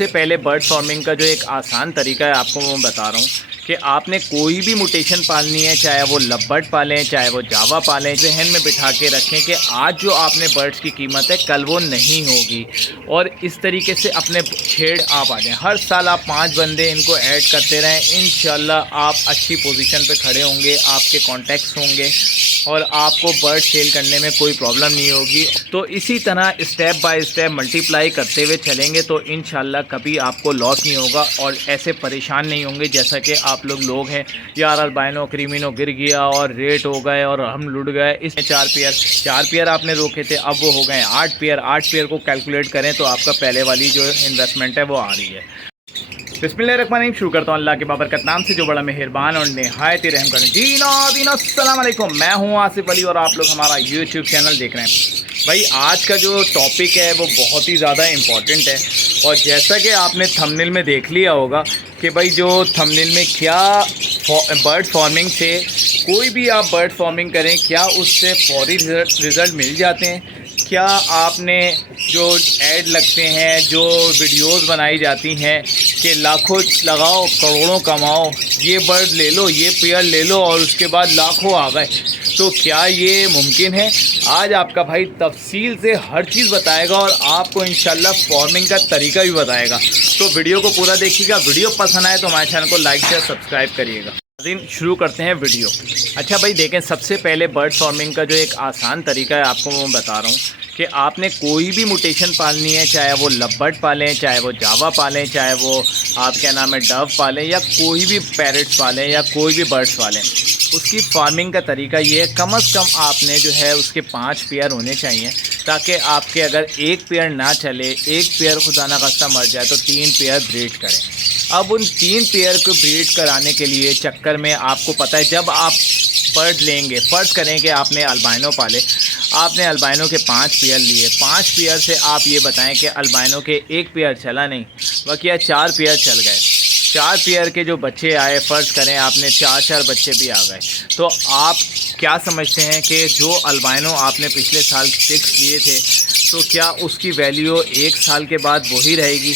सबसे पहले bird farming का जो एक आसान तरीका है आपको मैं बता रहा हूँ कि आपने कोई भी म्यूटेशन पालनी है, चाहे वो लवबर्ड पालें चाहे वो जावा पालें, जहन में बिठा के रखें कि आज जो आपने बर्ड्स की कीमत है कल वो नहीं होगी। और इस तरीके से अपने छेड़ आप आ जाएँ। हर साल आप 5 बंदे इनको ऐड करते रहें, इंशाल्लाह आप अच्छी पोजीशन पे खड़े होंगे, आपके कॉन्टैक्ट्स होंगे और आपको बर्ड सेल करने में कोई प्रॉब्लम नहीं होगी। तो इसी तरह स्टेप बाय स्टेप मल्टीप्लाई करते हुए चलेंगे तो इंशाल्लाह कभी आपको लॉस नहीं होगा और ऐसे परेशान नहीं होंगे जैसा कि आप लोग हैं यार अल्बाइनो क्रीमिनो गिर गया और रेट हो गए और हम लुट गए। इसमें 4 पेयर आपने रोके थे, अब वो हो गए 8 पेयर। 8 पेयर को कैलकुलेट करें तो आपका पहले वाली जो इन्वेस्टमेंट है वो आ रही है। बिस्मिल्लाहिर्रहमानिर्रहीम। शुरू करता हूँ अल्लाह के बाबरकत नाम से जो बड़ा मेहरबान और नहायत रहम करें। जी नाज़रीन अस्सलाम वालेकुम, मैं हूँ आसिफ अली और आप लोग हमारा यूट्यूब चैनल देख रहे हैं। भाई आज का जो टॉपिक है वो बहुत ही ज़्यादा इम्पॉर्टेंट है और जैसा कि आपने थंबनेल में देख लिया होगा कि भाई जो थंबनेल में क्या बर्ड फार्मिंग से कोई भी आप बर्ड फार्मिंग करें क्या उससे फौरी रिज़ल्ट मिल जाते हैं। क्या आपने जो ऐड लगते हैं, जो वीडियोस बनाई जाती हैं कि लाखों लगाओ करोड़ों कमाओ, ये बर्ड ले लो, ये पेयर ले लो और उसके बाद लाखों आ गए, तो क्या ये मुमकिन है? आज आपका भाई तफसील से हर चीज़ बताएगा और आपको इंशाल्लाह फार्मिंग का तरीका भी बताएगा। तो वीडियो को पूरा देखिएगा। वीडियो पसंद आए तो हमारे चैनल को लाइक शेयर सब्सक्राइब करिएगा। शुरू करते हैं वीडियो। अच्छा भाई देखें, सबसे पहले बर्ड फार्मिंग का जो एक आसान तरीका है आपको मैं बता रहा हूँ कि आपने कोई भी म्यूटेशन पालनी है, चाहे वो लवबर्ड पालें चाहे वो जावा पालें चाहे वो आप क्या नाम है डव पालें या कोई भी पैरट्स पालें या कोई भी बर्ड्स पालें, उसकी फार्मिंग का तरीका ये है कम से कम आपने जो है उसके 5 पेयर होने चाहिए ताकि आपके अगर एक पेयर ना चले, एक पेयर खुदा ना खास्ता मर जाए तो 3 पेयर ब्रीड करें। अब उन 3 पेयर को ब्रीड कराने के लिए चक्कर में आपको पता है जब आप बर्ड लेंगे, फ़र्ज़ करें कि आपने अल्बाइनो पाले, आपने अल्बाइनो के 5 पेयर लिए, 5 पेयर से आप ये बताएं कि अल्बाइनो के एक पेयर चला नहीं, बल्कि 4 पेयर चल गए। 4 पेयर के जो बच्चे आए, फ़र्ज़ करें आपने 4 बच्चे भी आ गए, तो आप क्या समझते हैं कि जो अल्बाइनो आपने पिछले साल 6 लिए थे तो क्या उसकी वैल्यू 1 साल के बाद वही रहेगी?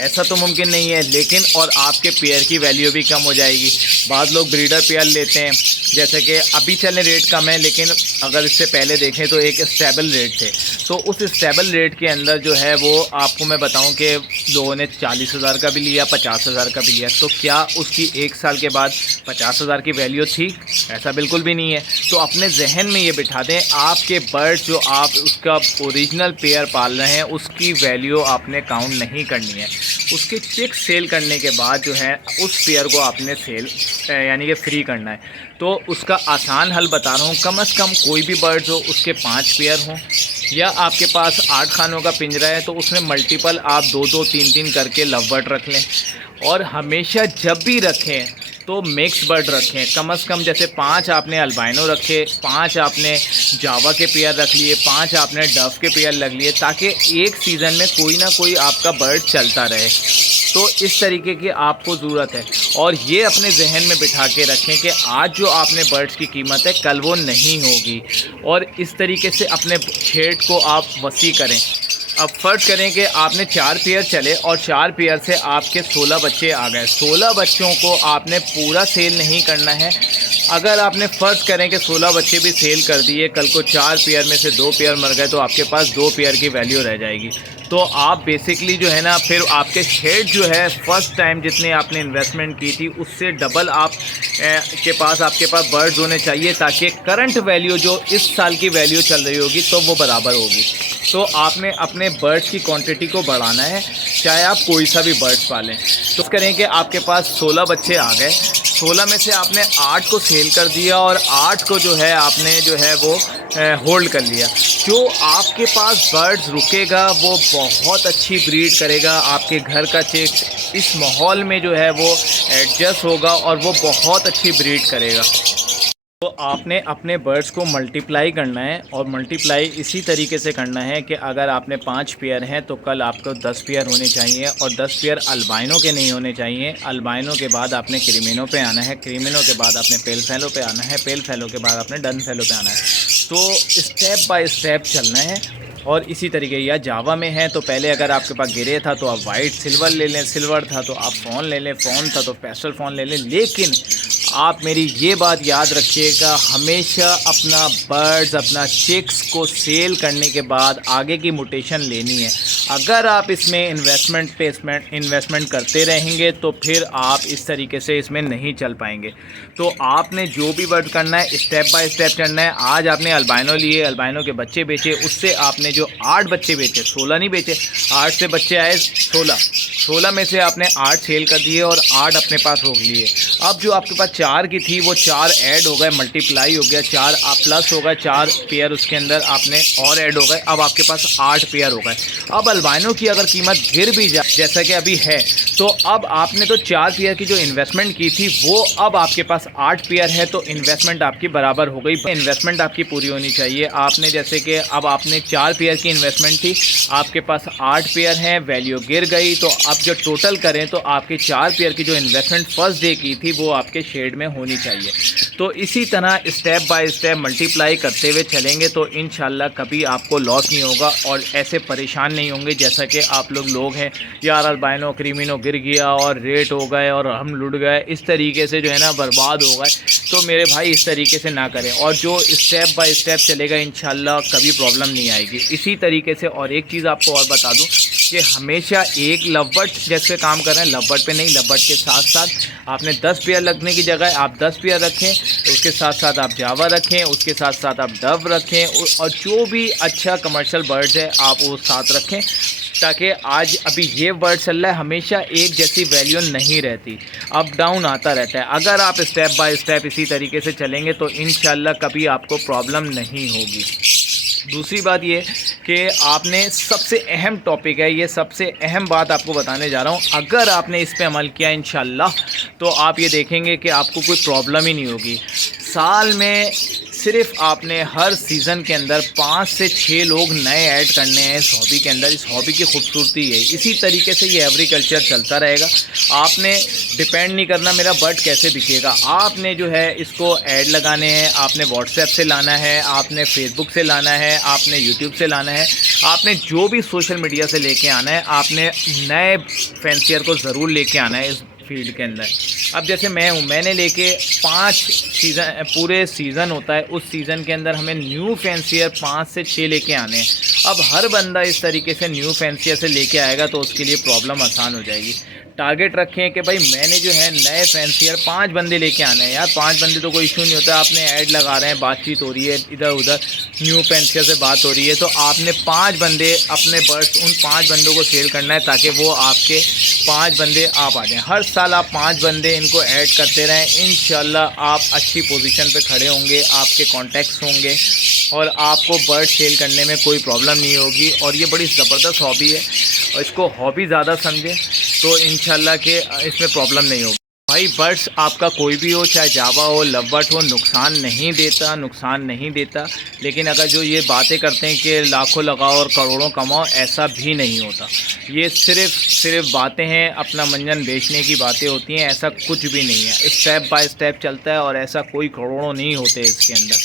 ऐसा तो मुमकिन नहीं है। लेकिन और आपके पेयर की वैल्यू भी कम हो जाएगी। बाद लोग ब्रीडर पेयर लेते हैं, जैसे कि अभी चले रेट कम है लेकिन अगर इससे पहले देखें तो एक स्टेबल रेट थे, तो उस स्टेबल रेट के अंदर जो है वो आपको मैं बताऊं कि लोगों ने 40,000 का भी लिया, 50,000 का भी लिया, तो क्या उसकी 1 साल के बाद 50,000 की वैल्यू थी? ऐसा बिल्कुल भी नहीं है। तो अपने जहन में ये बिठा दें, आपके बर्ड जो आप उसका ओरिजिनल पेयर पाल रहे हैं उसकी वैल्यू आपने काउंट नहीं करनी है। उसके चिक्स सेल करने के बाद जो है उस पेयर को आपने सेल यानी कि फ्री करना है। तो उसका आसान हल बता रहा हूँ, कम से कम कोई भी बर्ड हो उसके 5 पेयर हों, या आपके पास 8 खानों का पिंजरा है तो उसमें मल्टीपल आप 2-2 3-3 करके लवबर्ड रख लें। और हमेशा जब भी रखें तो मिक्स बर्ड रखें। कम से कम जैसे 5 आपने अल्बाइनो रखे, 5 आपने जावा के पेयर रख लिए, 5 आपने डव के पेयर लग लिए, ताकि एक सीज़न में कोई ना कोई आपका बर्ड चलता रहे। तो इस तरीके की आपको ज़रूरत है और ये अपने जहन में बिठा के रखें कि आज जो आपने बर्ड्स की कीमत है कल वो नहीं होगी। और इस तरीके से अपने छेड़ को आप वसी करें। अब फ़र्ज़ करें कि आपने 4 पेयर चले और 4 पेयर से आपके 16 बच्चे आ गए। 16 बच्चों को आपने पूरा सेल नहीं करना है। अगर आपने फ़र्ज़ करें कि 16 बच्चे भी सेल कर दिए, कल को 4 पेयर में से 2 पेयर मर गए तो आपके पास 2 पेयर की वैल्यू रह जाएगी। तो आप बेसिकली जो है ना फिर आपके शेड जो है फ़र्स्ट टाइम जितने आपने इन्वेस्टमेंट की थी उससे डबल आप आपके पास बर्ड्स होने चाहिए ताकि करंट वैल्यू जो इस साल की वैल्यू चल रही होगी तो वो बराबर होगी। तो आपने अपने बर्ड्स की क्वांटिटी को बढ़ाना है, चाहे आप कोई सा भी बर्ड्स पालें। तो करें कि आपके पास 16 बच्चे आ गए, 16 में से आपने 8 को सेल कर दिया और 8 को जो है आपने जो है वो होल्ड कर लिया। जो आपके पास बर्ड्स रुकेगा वो बहुत अच्छी ब्रीड करेगा, आपके घर का चिक इस माहौल में जो है वो एडजस्ट होगा और वो बहुत अच्छी ब्रीड करेगा। तो आपने अपने बर्ड्स को मल्टीप्लाई करना है और मल्टीप्लाई इसी तरीके से करना है कि अगर आपने 5 पेयर हैं तो कल आपको 10 पेयर होने चाहिए और 10 पेयर अल्बाइनो के नहीं होने चाहिए। अल्बाइनो के बाद आपने क्रीमिनो पे आना है, क्रीमिनो के बाद आपने पेल फैलो पे आना है, पेल फैलो के बाद आपने डन फैलो पे आना है। तो स्टेप बाय स्टेप चलना है और इसी तरीके या जावा में है तो पहले अगर आपके पास ग्रे था तो आप वाइट सिल्वर ले लें, सिल्वर था तो आप फ़ोन ले लें, फ़ोन था तो पेस्टल फ़ोन ले लें। लेकिन आप मेरी ये बात याद रखिएगा, हमेशा अपना बर्ड्स, अपना चिक्स को सेल करने के बाद आगे की म्यूटेशन लेनी है। अगर आप इसमें इन्वेस्टमेंट करते रहेंगे तो फिर आप इस तरीके से इसमें नहीं चल पाएंगे। तो आपने जो भी बर्ड करना है स्टेप बाय स्टेप चलना है। आज आपने अल्बाइनो लिए, अल्बाइनो के बच्चे बेचे, उससे आपने जो 8 बच्चे बेचे, 16 नहीं बेचे, 8 से बच्चे आए 16 में से आपने 8 सेल कर दिए और 8 अपने पास रोक लिए। अब जो आपके पास 4 की थी वो 4 ऐड हो गए, मल्टीप्लाई हो गया, 4 प्लस हो गए, 4 पेयर उसके अंदर आपने और ऐड हो गए। अब आपके पास 8 पेयर हो गए। अब अल्बाइनो की अगर कीमत गिर भी जाए जैसा कि अभी है, तो अब आपने तो 4 पेयर की जो इन्वेस्टमेंट की थी वो अब आपके पास 8 पेयर है, तो इन्वेस्टमेंट आपकी बराबर हो गई। इन्वेस्टमेंट आपकी पूरी होनी चाहिए। आपने जैसे कि अब आपने 4 पेयर की इन्वेस्टमेंट थी, आपके पास 8 पेयर हैं, वैल्यू गिर गई, तो अब जो टोटल करें तो आपके 4 पेयर की जो इन्वेस्टमेंट फर्स्ट डे की थी वो आपके शेड में होनी चाहिए। तो इसी तरह स्टेप बाय स्टेप मल्टीप्लाई करते हुए चलेंगे तो इंशाल्लाह कभी आपको लॉस नहीं होगा और ऐसे परेशान नहीं होंगे जैसा कि आप लोग हैं, यार अल्बाइनो क्रीमिनो गिर गया और रेट हो गए और हम लुट गए, इस तरीके से जो है ना बर्बाद हो गए। तो मेरे भाई इस तरीके से ना करें, और जो स्टेप बाय स्टेप चलेगा इंशाल्लाह कभी प्रॉब्लम नहीं आएगी। इसी तरीके से और एक चीज़ आपको और बता दूं कि हमेशा एक लवबर्ड जैसे काम कर रहे हैं, लवबर्ड पे नहीं, लवबर्ड के साथ साथ आपने 10 पेयर रखने की जगह आप 10 पेयर रखें, उसके साथ साथ आप जावा रखें, उसके साथ साथ आप डव रखें, और जो भी अच्छा कमर्शियल बर्ड्स है आप वो साथ रखें, ताकि आज अभी ये बर्ड चल रहा है, हमेशा एक जैसी वैल्यू नहीं रहती, अप डाउन आता रहता है। अगर आप स्टेप बाय स्टेप इसी तरीके से चलेंगे तो इंशाल्लाह कभी आपको प्रॉब्लम नहीं होगी। दूसरी बात ये कि आपने सबसे अहम टॉपिक है, ये सबसे अहम बात आपको बताने जा रहा हूँ, अगर आपने इस पे अमल किया इंशाल्लाह तो आप ये देखेंगे कि आपको कोई प्रॉब्लम ही नहीं होगी। साल में सिर्फ आपने हर सीज़न के अंदर 5 से 6 लोग नए ऐड करने हैं इस हॉबी के अंदर। इस हॉबी की खूबसूरती है, इसी तरीके से ये एग्रीकल्चर चलता रहेगा। आपने डिपेंड नहीं करना मेरा बर्ड कैसे बिकेगा, आपने जो है इसको ऐड लगाने हैं, आपने व्हाट्सएप से लाना है, आपने फेसबुक से लाना है, आपने यूट्यूब से लाना है, आपने जो भी सोशल मीडिया से लेके आना है, आपने नए फैंसियर को ज़रूर लेके आना है इस फील्ड के अंदर। अब जैसे मैं हूँ, मैंने लेके 5 सीज़न, पूरे सीज़न होता है, उस सीज़न के अंदर हमें न्यू फैंसियर 5 से 6 लेके आने हैं। अब हर बंदा इस तरीके से न्यू फैंसियर से लेके आएगा तो उसके लिए प्रॉब्लम आसान हो जाएगी। टारगेट रखें कि भाई मैंने जो है नए फैंसियर 5 बंदे लेके आने हैं। यार 5 बंदे तो कोई इशू नहीं होता, आपने ऐड लगा रहे हैं, बातचीत हो रही है, इधर उधर न्यू फैंसियर से बात हो रही है, तो आपने 5 बंदे अपने बर्ड्स, उन 5 बंदों को सेल करना है ताकि वो आपके 5 बंदे आप आ जाएँ। हर साल आप 5 बंदे इनको ऐड करते रहें, इंशाल्लाह आप अच्छी पोजीशन पे खड़े होंगे, आपके कॉन्टैक्ट्स होंगे और आपको बर्ड सेल करने में कोई प्रॉब्लम नहीं होगी। और ये बड़ी ज़बरदस्त हॉबी है और इसको हॉबी ज़्यादा समझें तो इंशाल्लाह के इसमें प्रॉब्लम नहीं होगी। भाई बर्ड्स आपका कोई भी हो, चाहे जावा हो, लवबर्ड हो, नुकसान नहीं देता। लेकिन अगर जो ये बातें करते हैं कि लाखों लगाओ और करोड़ों कमाओ, ऐसा भी नहीं होता। ये सिर्फ बातें हैं, अपना मंजन बेचने की बातें होती हैं, ऐसा कुछ भी नहीं है। स्टेप बाय स्टेप चलता है और ऐसा कोई करोड़ों नहीं होते इसके अंदर।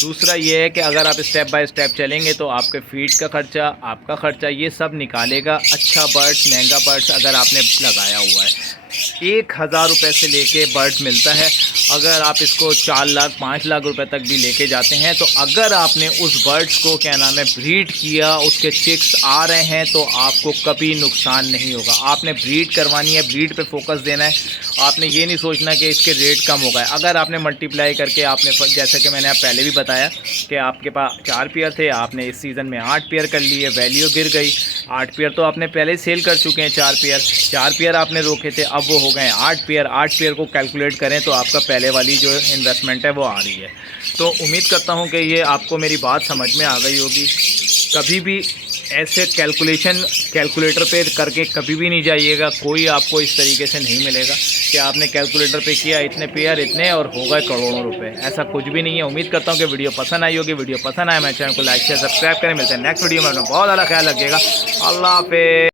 दूसरा ये है कि अगर आप स्टेप बाय स्टेप चलेंगे तो आपके फीड का खर्चा, आपका खर्चा, ये सब निकालेगा। अच्छा बर्ड्स, महंगा बर्ड्स अगर आपने लगाया हुआ है, 1000 रुपये से लेके बर्ड मिलता है। अगर आप इसको 4 लाख 5 लाख रुपए तक भी लेके जाते हैं, तो अगर आपने उस बर्ड्स को क्या नाम है ब्रीड किया, उसके चिक्स आ रहे हैं, तो आपको कभी नुकसान नहीं होगा। आपने ब्रीड करवानी है, ब्रीड पे फोकस देना है। आपने ये नहीं सोचना कि इसके रेट कम हो गए। अगर आपने मल्टीप्लाई करके आपने, जैसे कि मैंने आप पहले भी बताया कि आपके पास 4 पेयर थे, आपने इस सीज़न में 8 पेयर कर लिए, वैल्यू गिर गई। 8 पेयर तो आपने पहले सेल कर चुके हैं, 4 पेयर आपने रोके थे, अब वो हो गए 8 पेयर। 8 पेयर को कैलकुलेट करें तो आपका पहले वाली जो इन्वेस्टमेंट है वो आ रही है। तो उम्मीद करता हूँ कि ये आपको मेरी बात समझ में आ गई होगी। कभी भी ऐसे कैलकुलेटर पे करके कभी भी नहीं जाइएगा, कोई आपको इस तरीके से नहीं मिलेगा कि आपने कैलकुलेटर पे किया इतने पेयर इतने और हो गए करोड़ों रुपए। ऐसा कुछ भी नहीं है। उम्मीद करता हूँ कि वीडियो पसंद आई होगी। वीडियो पसंद आए मेरे चैनल को लाइक शेयर सब्सक्राइब करें। मिलते हैं नेक्स्ट वीडियो में। बहुत ज़्यादा ख्याल रखिएगा। अल्लाह हाफ़िज़।